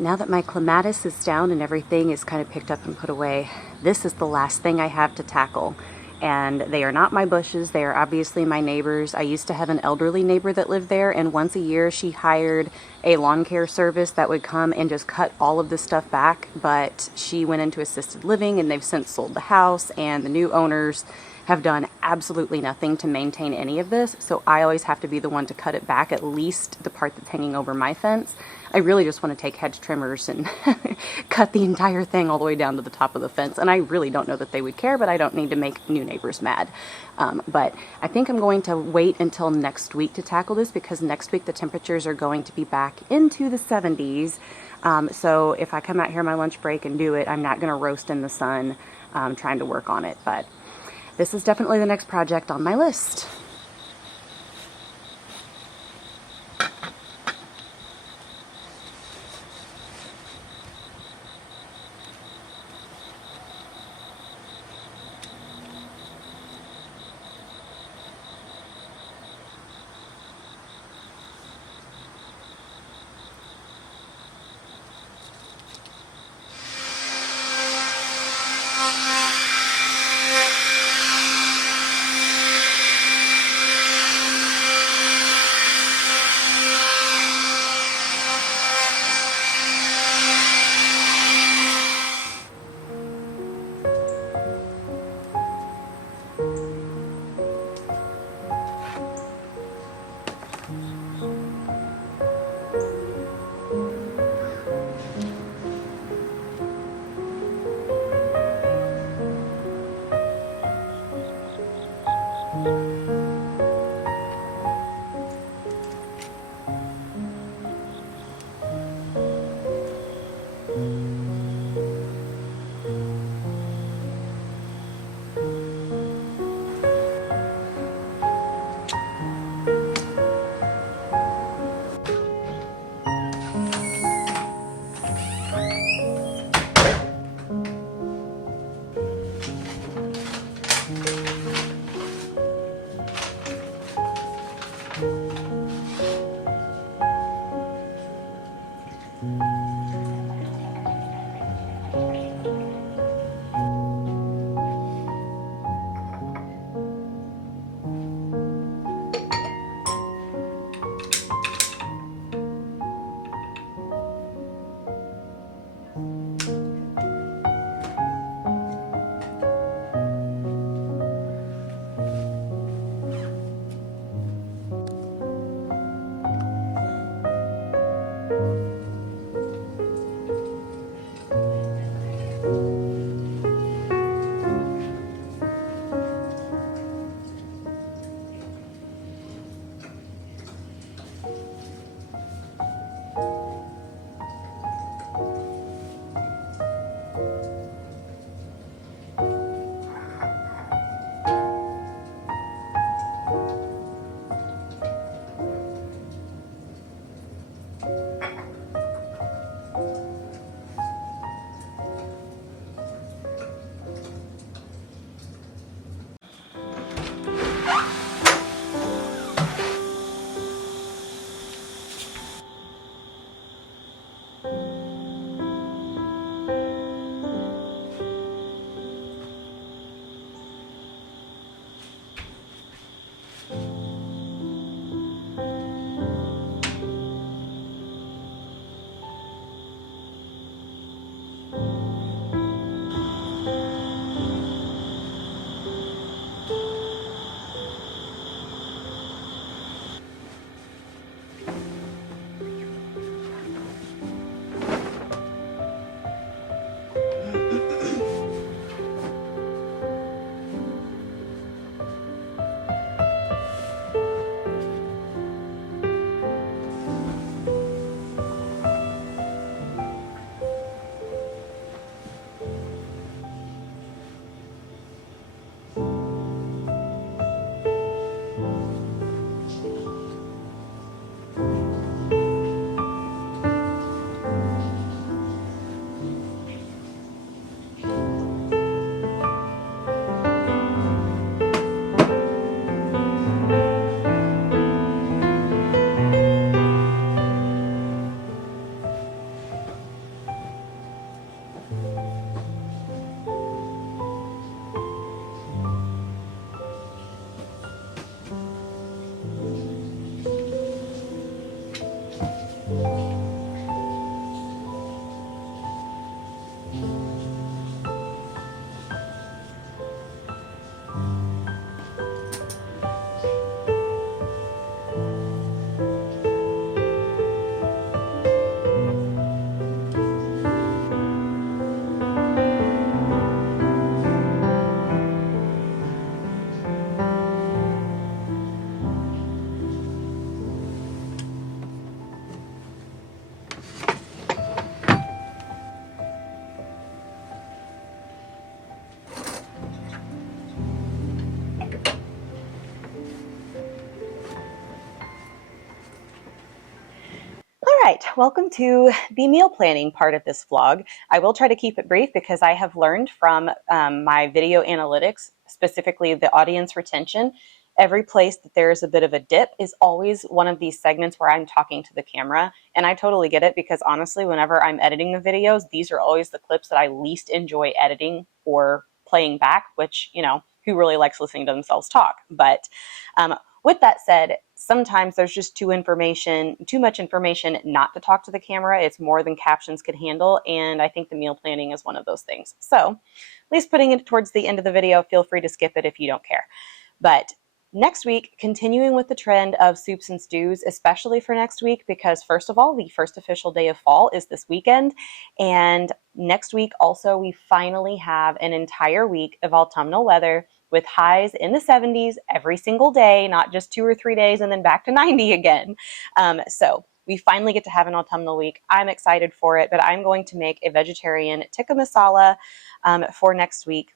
Now that my clematis is down and everything is kind of picked up and put away, this is the last thing I have to tackle. And they are not my bushes, they are obviously my neighbors. I used to have an elderly neighbor that lived there, and once a year she hired a lawn care service that would come and just cut all of this stuff back. But she went into assisted living and they've since sold the house, and the new owners have done absolutely nothing to maintain any of this. So I always have to be the one to cut it back, at least the part that's hanging over my fence. I really just want to take hedge trimmers and cut the entire thing all the way down to the top of the fence. And I really don't know that they would care, but I don't need to make new neighbors mad. But I think I'm going to wait until next week to tackle this, because next week the temperatures are going to be back into the 70s. So if I come out here on my lunch break and do it, I'm not going to roast in the sun trying to work on it. But this is definitely the next project on my list. right, welcome to the meal planning part of this vlog. I will try to keep it brief because I have learned from my video analytics, specifically the audience retention. Every place that there is a bit of a dip is always one of these segments where I'm talking to the camera. And I totally get it because honestly, whenever I'm editing the videos, these are always the clips that I least enjoy editing or playing back, which, you know, who really likes listening to themselves talk? But with that said, sometimes there's just too much information not to talk to the camera. It's more than captions could handle, and I think the meal planning is one of those things. So at least putting it towards the end of the video, feel free to skip it if you don't care. But next week, continuing with the trend of soups and stews, especially for next week, because first of all, the first official day of fall is this weekend. And next week also, we finally have an entire week of autumnal weather with highs in the 70s every single day, not just 2 or 3 days and then back to 90 again. So we finally get to have an autumnal week. I'm excited for it, but I'm going to make a vegetarian tikka masala for next week.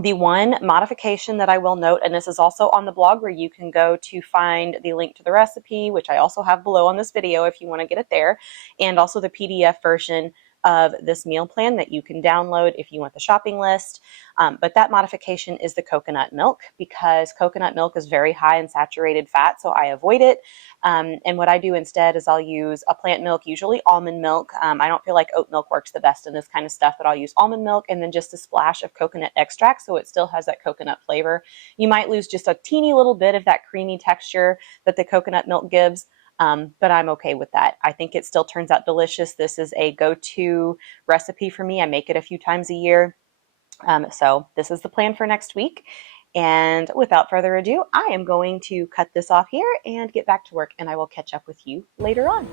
The one modification that I will note, and this is also on the blog where you can go to find the link to the recipe, which I also have below on this video if you want to get it there, and also the PDF version of this meal plan that you can download if you want the shopping list. But that modification is the coconut milk, because coconut milk is very high in saturated fat, so I avoid it. And what I do instead is I'll use a plant milk, usually almond milk. I don't feel like oat milk works the best in this kind of stuff, but I'll use almond milk and then just a splash of coconut extract so it still has that coconut flavor. You might lose just a teeny little bit of that creamy texture that the coconut milk gives. But I'm okay with that. I think it still turns out delicious. This is a go-to recipe for me. I make it a few times a year. So this is the plan for next week. And without further ado, I am going to cut this off here and get back to work, and I will catch up with you later on.